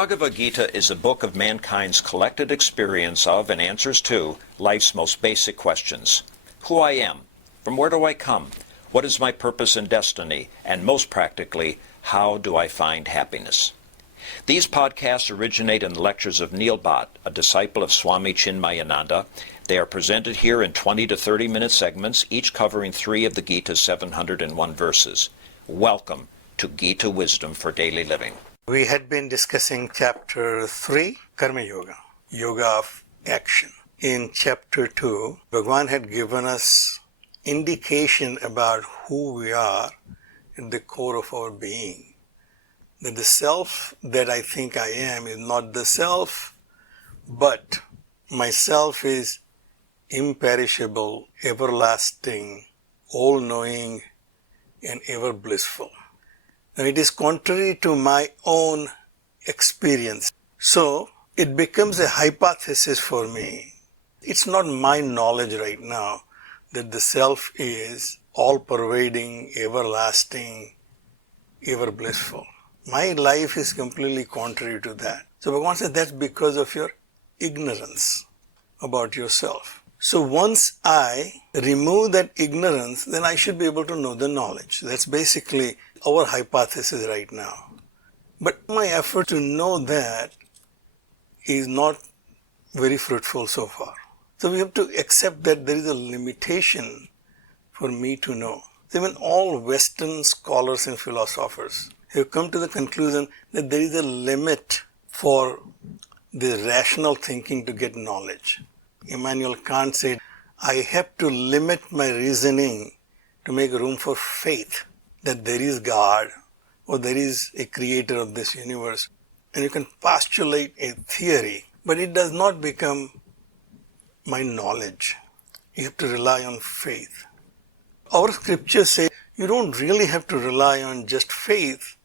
Bhagavad Gita is a book of mankind's collected experience of and answers to life's most basic questions. Who I am, from where do I come, what is my purpose and destiny, and most practically, how do I find happiness? These podcasts originate in the lectures of Neil Bhatt, a disciple of Swami Chinmayananda. They are presented here in 20 to 30-minute segments, each covering 3 of the Gita's 701 verses. Welcome to Gita Wisdom for Daily Living. We had been discussing chapter 3, Karma Yoga, Yoga of Action. In chapter 2, Bhagavan had given us indication about who we are at the core of our being. That the self that I think I am is not the self, but myself is imperishable, everlasting, all-knowing, and ever-blissful. And it is contrary to my own experience. So, it becomes a hypothesis for me. It's not my knowledge right now that the self is all-pervading, everlasting, ever-blissful. My life is completely contrary to that. So Bhagavan says that's because of your ignorance about yourself. So once I remove that ignorance, then I should be able to know the knowledge. That's basically our hypothesis right now. But my effort to know that is not very fruitful so far. So we have to accept that there is a limitation for me to know. Even all Western scholars and philosophers have come to the conclusion that there is a limit for the rational thinking to get knowledge. Immanuel Kant said, I have to limit my reasoning to make room for faith that there is God or there is a creator of this universe. And you can postulate a theory, but it does not become my knowledge. You have to rely on faith. Our scriptures say you don't really have to rely on just faith,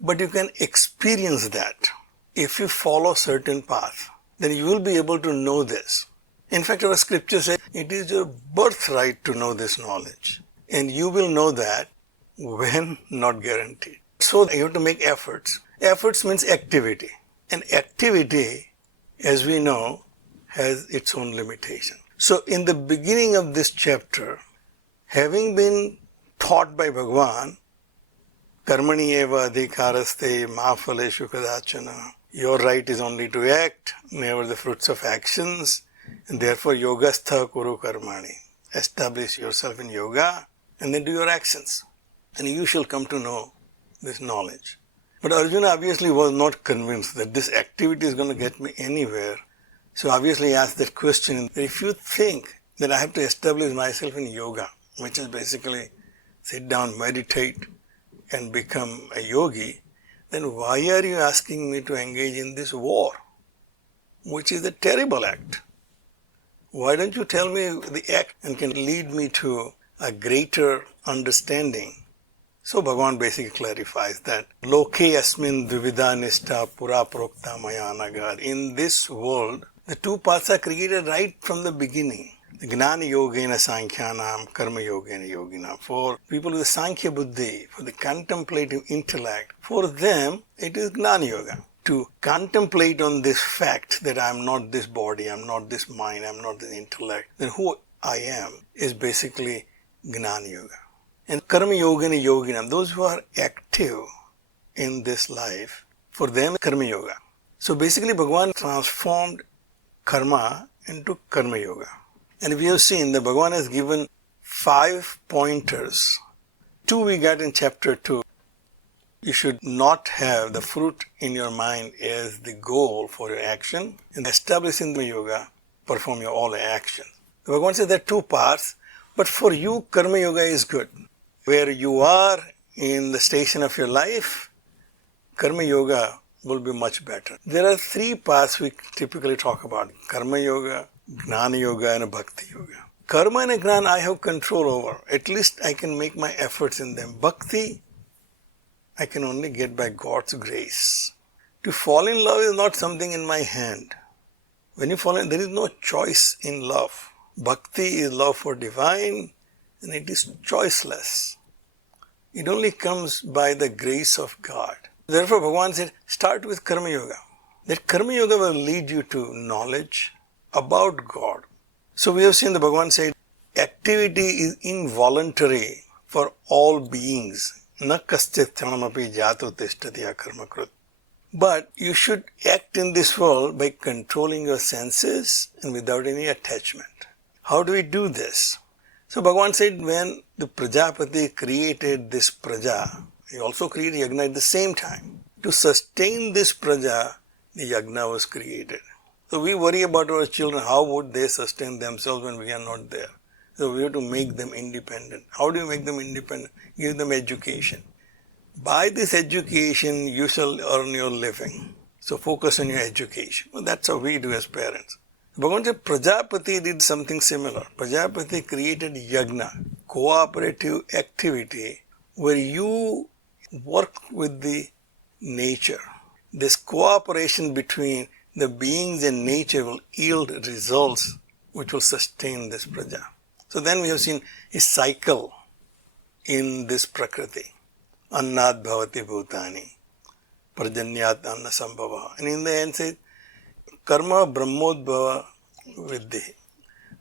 but you can experience that. If you follow certain path, then you will be able to know this. In fact, our scripture says it is your birthright to know this knowledge. And you will know that when not guaranteed. So you have to make efforts. Efforts means activity. And activity, as we know, has its own limitation. So in the beginning of this chapter, having been taught by Bhagavan, Karmani eva adhikaraste ma phaleshu kadachana. Your right is only to act, never the fruits of actions, and therefore yogastha kuru karmani. Establish yourself in yoga and then do your actions. And you shall come to know this knowledge. But Arjuna obviously was not convinced that this activity is going to get me anywhere. So obviously he asked that question, if you think that I have to establish myself in yoga, which is basically sit down, meditate, and become a yogi, then why are you asking me to engage in this war, which is a terrible act? Why don't you tell me the act and can lead me to a greater understanding? So Bhagavan basically clarifies that Loke asmin dvivida nishta pura prokta maya nagad. In this world, the two paths are created right from the beginning. Gnana yogena sankhyanam, karma yogena yoginam. For people with the sankhya buddhi, for the contemplative intellect, for them it is gnana yoga. To contemplate on this fact that I am not this body, I am not this mind, I am not this intellect, then who I am is basically gnana yoga. And karma yogena yoginam, those who are active in this life, for them karma yoga. So basically Bhagavan transformed karma into karma yoga. And we have seen that Bhagavan has given 5 pointers. 2 we got in chapter 2. You should not have the fruit in your mind as the goal for your action. And establishing the yoga, perform your all actions. Bhagavan says there are 2 parts, but for you, karma yoga is good. Where you are in the station of your life, karma yoga will be much better. There are 3 paths we typically talk about. Karma yoga, Gnana yoga and Bhakti yoga. Karma and Gnana I have control over. At least I can make my efforts in them. Bhakti, I can only get by God's grace. To fall in love is not something in my hand. When you fall in, there is no choice in love. Bhakti is love for divine and it is choiceless. It only comes by the grace of God. Therefore, Bhagavan said, start with Karma Yoga. That Karma Yoga will lead you to knowledge about God. So we have seen the Bhagavan said, activity is involuntary for all beings. Na kaschit thanamapi jato tishtati karma krut. But you should act in this world by controlling your senses and without any attachment. How do we do this? So Bhagavan said, when the Prajapati created this Praja, he also created Yagna at the same time. To sustain this Praja, the Yagna was created. So we worry about our children, how would they sustain themselves when we are not there? So we have to make them independent. How do you make them independent? Give them education. By this education, you shall earn your living. So focus on your education. Well, that's how we do as parents. Bhagavan said, Prajapati did something similar. Prajapati created Yagna, cooperative activity, where you work with the nature. This cooperation between the beings and nature will yield results which will sustain this Praja. So then we have seen a cycle in this Prakriti. Annad bhavati bhutani, prajanyat anna sambhava. And in the end says, karma brahmodbhava viddhi.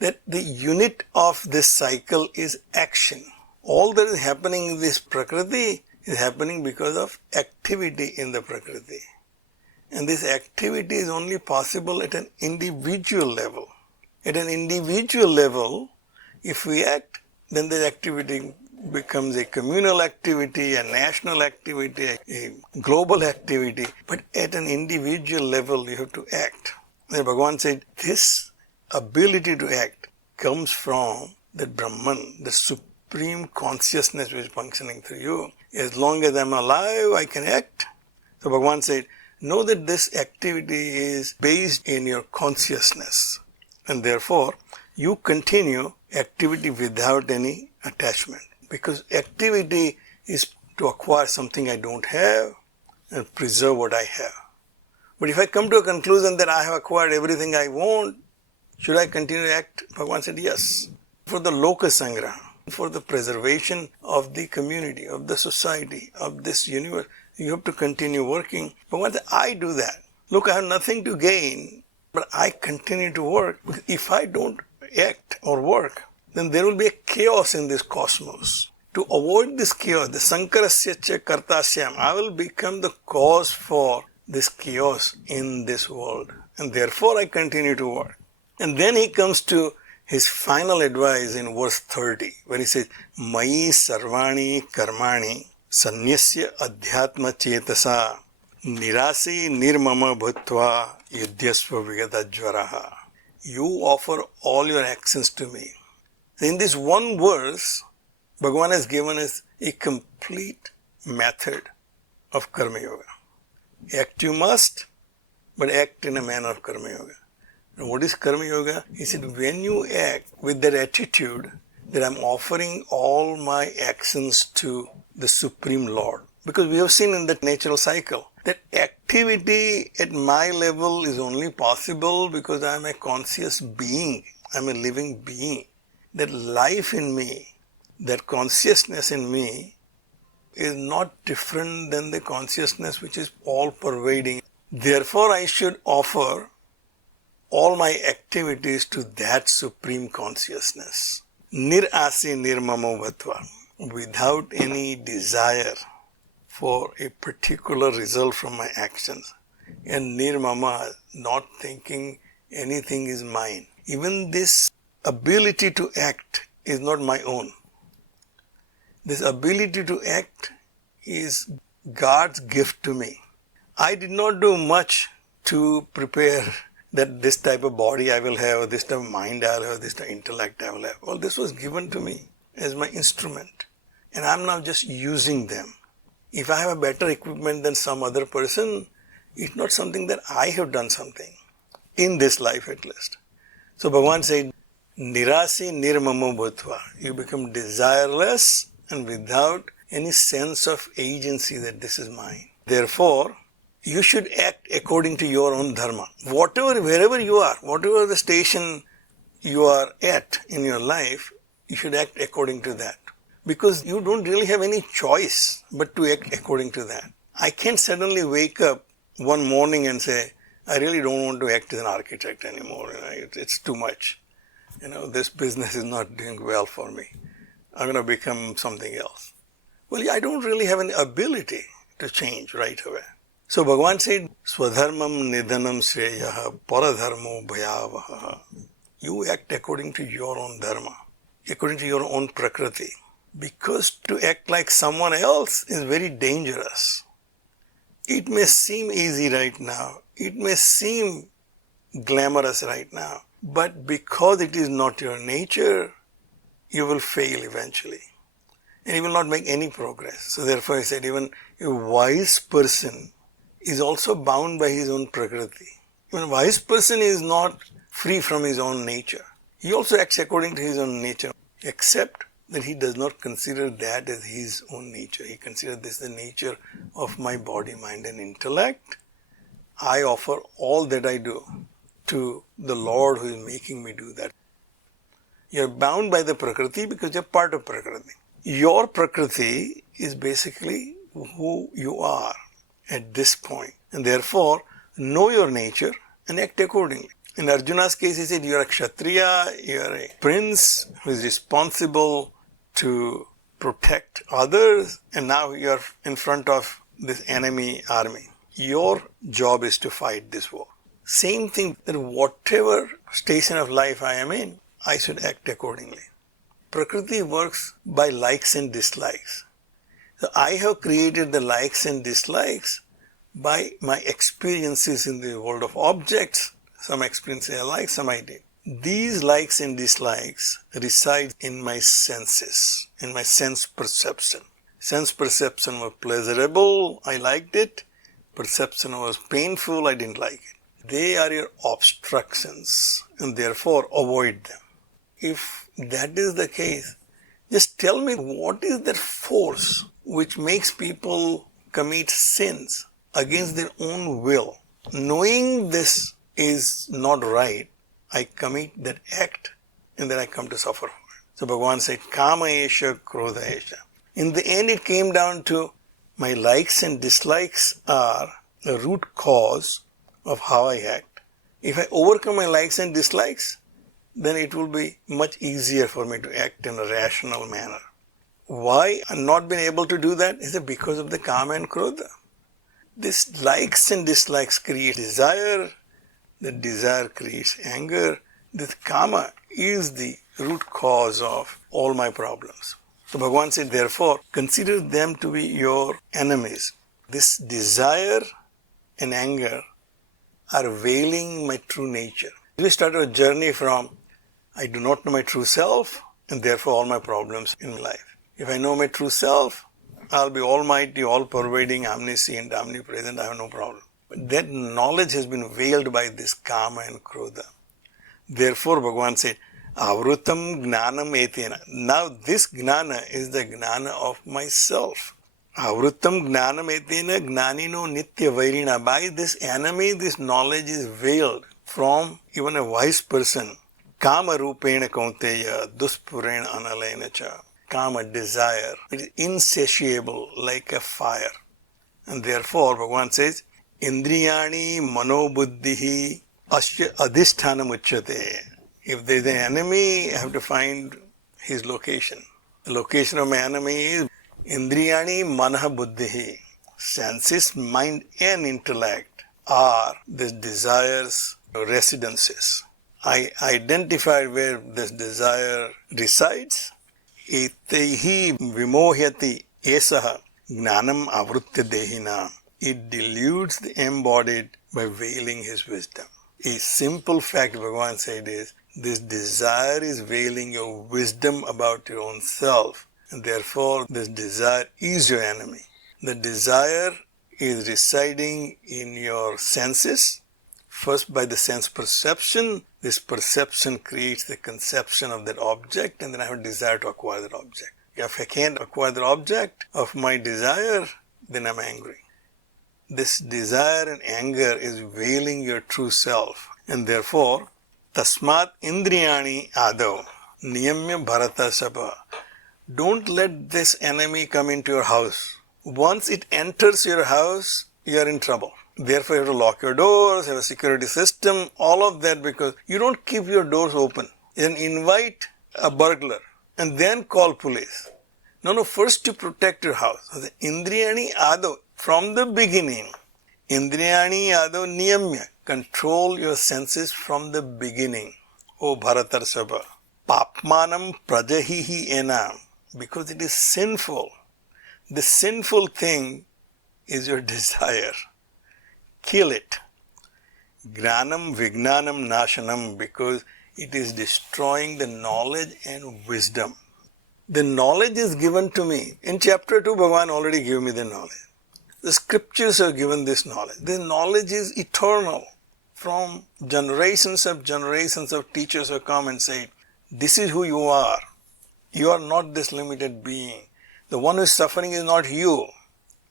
That the unit of this cycle is action. All that is happening in this Prakriti is happening because of activity in the Prakriti. And this activity is only possible at an individual level. At an individual level, if we act, then the activity becomes a communal activity, a national activity, a global activity. But at an individual level, you have to act. And Bhagavan said, this ability to act comes from the Brahman, the supreme consciousness which is functioning through you. As long as I'm alive, I can act. So Bhagavan said, know that this activity is based in your consciousness. And therefore, you continue activity without any attachment. Because activity is to acquire something I don't have and preserve what I have. But if I come to a conclusion that I have acquired everything I want, should I continue to act? Bhagavan said, yes. For the Loka Sangraha, for the preservation of the community, of the society, of this universe, you have to continue working. Bhagavan said, I do that. Look, I have nothing to gain, but I continue to work. If I don't act or work, then there will be a chaos in this cosmos. To avoid this chaos, the sankarasya cha kartasyam, I will become the cause for this chaos in this world. And therefore I continue to work. And then he comes to his final advice in verse 30, where he says, Mayi sarvani karmani sanyasya adhyatma chetasa nirasi nirmama bhutva yudhyasva vigata jvaraha. You offer all your actions to me. So in this one verse, Bhagavan has given us a complete method of Karma Yoga. Act you must, but act in a manner of Karma Yoga. Now what is Karma Yoga? He said, when you act with that attitude that I'm offering all my actions to the Supreme Lord. Because we have seen in that natural cycle that activity at my level is only possible because I am a conscious being. I'm a living being. That life in me, that consciousness in me is not different than the consciousness which is all pervading. Therefore, I should offer all my activities to that supreme consciousness. Nirasi nirmamo bhatva, without any desire for a particular result from my actions. And nirmama, not thinking anything is mine. Even this ability to act is not my own. This ability to act is God's gift to me. I did not do much to prepare that this type of body I will have, this type of mind I will have, this type of intellect I will have. Well, this was given to me as my instrument. And I'm now just using them. If I have a better equipment than some other person, it's not something that I have done something. In this life at least. So Bhagavan said, Nirasi nirmamo bhutva. You become desireless and without any sense of agency that this is mine. Therefore, you should act according to your own dharma. Wherever you are, whatever the station you are at in your life, you should act according to that. Because you don't really have any choice but to act according to that. I can't suddenly wake up one morning and say, I really don't want to act as an architect anymore. It's too much. This business is not doing well for me. I'm going to become something else. Well, I don't really have an ability to change right away. So Bhagavan said, Swadharmam nidhanam sreyaha paradharmo bhayavaha. You act according to your own dharma, according to your own prakriti. Because to act like someone else is very dangerous. It may seem easy right now. It may seem glamorous right now. But because it is not your nature, you will fail eventually. And you will not make any progress. So therefore I said, even a wise person is also bound by his own prakriti. Even a wise person is not free from his own nature. He also acts according to his own nature, except that he does not consider that as his own nature. He considers this the nature of my body, mind and intellect. I offer all that I do to the Lord who is making me do that. You're bound by the Prakriti because you're part of Prakriti. Your Prakriti is basically who you are at this point. And therefore, know your nature and act accordingly. In Arjuna's case, he said, you're a Kshatriya, you're a prince who is responsible to protect others, and now you're in front of this enemy army. Your job is to fight this war. Same thing, that whatever station of life I am in, I should act accordingly. Prakriti works by likes and dislikes. So I have created the likes and dislikes by my experiences in the world of objects. Some experiences I like, some I did. These likes and dislikes reside in my senses, in my sense perception. Sense perception was pleasurable, I liked it. Perception was painful, I didn't like it. They are your obstructions, and therefore avoid them. If that is the case, just tell me, what is that force which makes people commit sins against their own will? Knowing this is not right, I commit that act and then I come to suffer for it. So Bhagavan said, Kama esha, Krodha esha. In the end, it came down to my likes and dislikes are the root cause of how I act. If I overcome my likes and dislikes, then it will be much easier for me to act in a rational manner. Why I'm not been able to do that? Is it because of the Kama and Krodha? This likes and dislikes create desire. The desire creates anger. This Kama is the root cause of all my problems. So Bhagavan said, therefore, consider them to be your enemies. This desire and anger are veiling my true nature. We start a journey from, I do not know my true self, and therefore all my problems in life. If I know my true self, I'll be almighty, all-pervading, omniscient, omnipresent, I have no problem. But that knowledge has been veiled by this Kama and Krodha. Therefore, Bhagavan said, Avrutam Gnanam Etena. Now this Gnana is the Gnana of myself. Avrutam Gnanam Etena Gnanino Nitya Vairina. By this enemy, this knowledge is veiled from even a wise person. Kama Rupena Kaunteya Duspurena Analena Cha. Kama, desire. It is insatiable like a fire. And therefore, Bhagavan says, Indriyani Manobuddhihi Asya Adhisthana Uchyate. If there is an enemy, I have to find his location. The location of my enemy is Indriyani Manaha Buddhihi. Senses, mind and intellect are the desire's residences. I identified where this desire resides. Etehi vimohyati esaha gnanam avrutya dehina. It deludes the embodied by veiling his wisdom. A simple fact Bhagavan said is, this desire is veiling your wisdom about your own self, and therefore this desire is your enemy. The desire is residing in your senses. First by the sense perception, this perception creates the conception of that object, and then I have a desire to acquire that object. If I can't acquire the object of my desire, then I'm angry. This desire and anger is veiling your true self, and therefore, Tasmat Indriyani Adav Niyamya Bharata Sabha. Don't let this enemy come into your house. Once it enters your house, you are in trouble. Therefore, you have to lock your doors, have a security system, all of that, because you don't keep your doors open. Then invite a burglar and then call police. No, first to protect your house. So the Indriyani Ado, from the beginning, Indriyani Ado Niyamya, control your senses from the beginning. O Bharatar Sabha, Papmanam Prajahihi Enam, because it is sinful. The sinful thing is your desire. Kill it. Gnanam Vignanam Nashanam, because it is destroying the knowledge and wisdom. The knowledge is given to me. In chapter 2, Bhagavan already gave me the knowledge. The scriptures have given this knowledge. This knowledge is eternal. From generations of teachers have come and said, this is who you are. You are not this limited being. The one who is suffering is not you.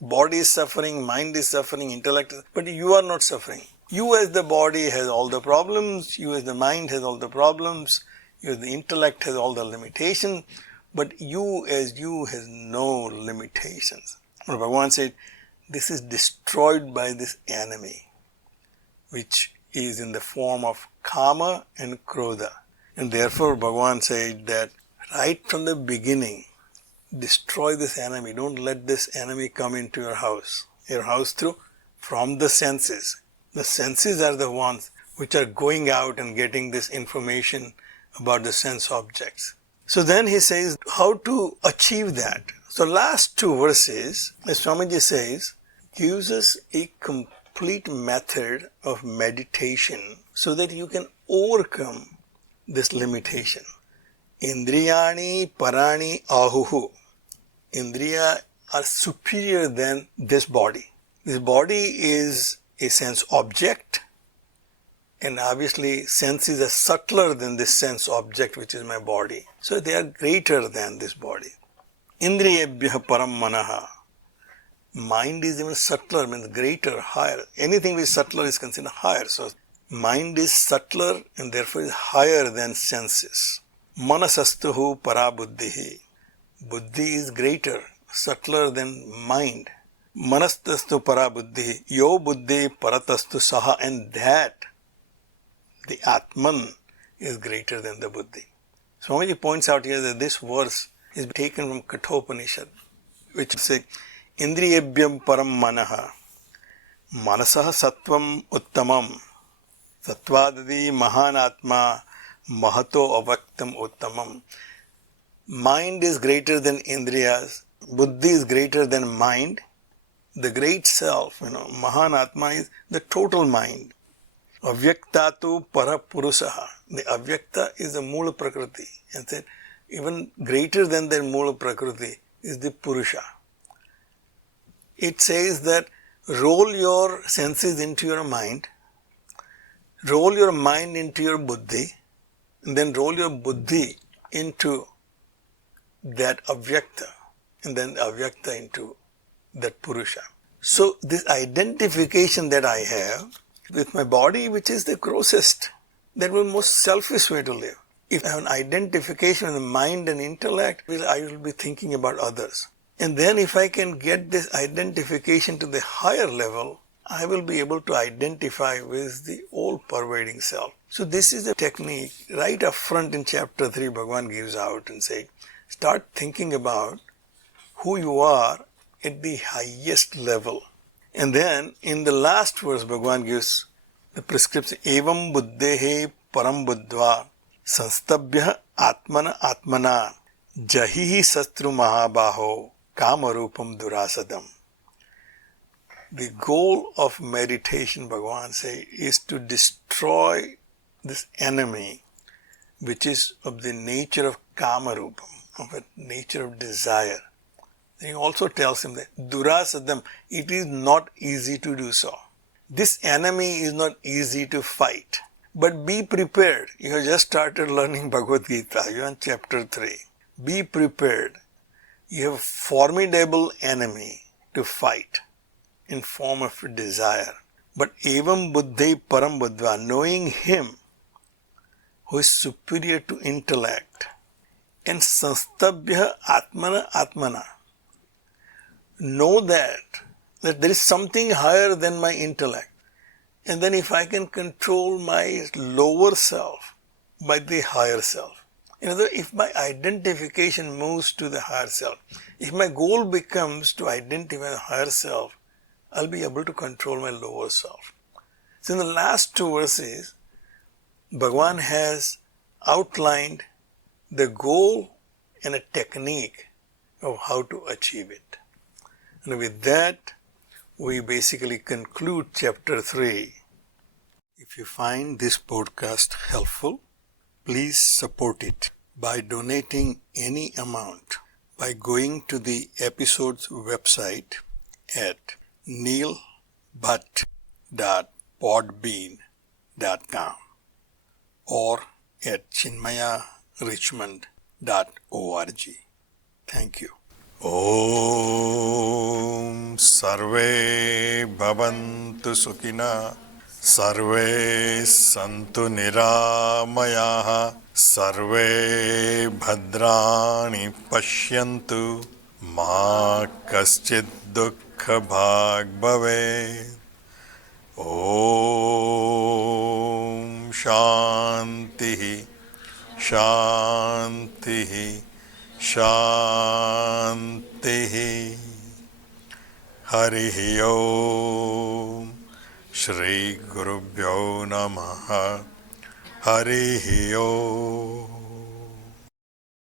Body is suffering, mind is suffering, intellect is, but you are not suffering. You as the body has all the problems, you as the mind has all the problems, you as the intellect has all the limitations, but you as you has no limitations. Bhagavan said, this is destroyed by this enemy, which is in the form of Kama and Krodha. And therefore Bhagavan said that right from the beginning, destroy this enemy. Don't let this enemy come into your house. Your house through from the senses. The senses are the ones which are going out and getting this information about the sense objects. So then he says how to achieve that. So last two verses, as Swamiji says, gives us a complete method of meditation so that you can overcome this limitation. Indriyani parani ahuhu. Indriya are superior than this body. This body is a sense object, and obviously senses are subtler than this sense object which is my body. So they are greater than this body. Indriyebhya param manaha. Mind is even subtler, means greater, higher. Anything which is subtler is considered higher. So mind is subtler and therefore is higher than senses. Manasastuhu parabuddhihi. Buddhi is greater, subtler than mind. Manastastu parabuddhi, yo buddhi paratastu saha, and that, the Atman, is greater than the Buddhi. Swamiji points out here that this verse is taken from Kathopanishad, which says, Indriyebhyam param manaha, manasaha sattvam uttamam, sattvadadi mahanatma, mahato avaktam uttamam. Mind is greater than Indriyas, Buddhi is greater than mind. The great self, Mahanatma is the total mind. Avyaktatu parapurusaha. The Avyakta is the Mula Prakriti. And then even greater than the Mula Prakriti is the Purusha. It says that roll your senses into your mind, roll your mind into your Buddhi, and then roll your Buddhi into that Avyakta, and then Avyakta into that Purusha. So this identification that I have with my body, which is the grossest, that was the most selfish way to live. If I have an identification with the mind and intellect, I will be thinking about others. And then if I can get this identification to the higher level, I will be able to identify with the all-pervading self. So this is a technique right up front in chapter 3 Bhagavan gives out and says, start thinking about who you are at the highest level. And then in the last verse Bhagavan gives the prescription, Evam buddhehe param buddhva sanstabhya atmana atmana jahihi sastru mahabaho kamarupam durasadam. The goal of meditation, Bhagavan says, is to destroy this enemy which is of the nature of kamarupam, of a nature of desire. He also tells him that durasadam, it is not easy to do so. This enemy is not easy to fight. But be prepared. You have just started learning Bhagavad Gita. You are in chapter 3. Be prepared. You have a formidable enemy to fight in form of desire. But evam buddhi param buddhva, knowing him who is superior to intellect, and sanstabhya atmana atmana, know that there is something higher than my intellect. And then if I can control my lower self by the higher self. In other words, if my identification moves to the higher self, if my goal becomes to identify the higher self, I'll be able to control my lower self. So in the last two verses, Bhagavan has outlined the goal and a technique of how to achieve it. And with that, we basically conclude chapter 3. If you find this podcast helpful, please support it by donating any amount by going to the episode's website at neilbhatt.podbean.com or at chinmayarichmond.org. Thank you. Om Sarve Bhavantu Sukhina Sarve Santu Niramayaha Sarve Bhadrani Pashyantu Ma Kaschid Dukkha Bhag Bhave. Om Shanti Shanti Shanti. Harihi Om. Shri Gurubhyo Namaha. Harihi Om.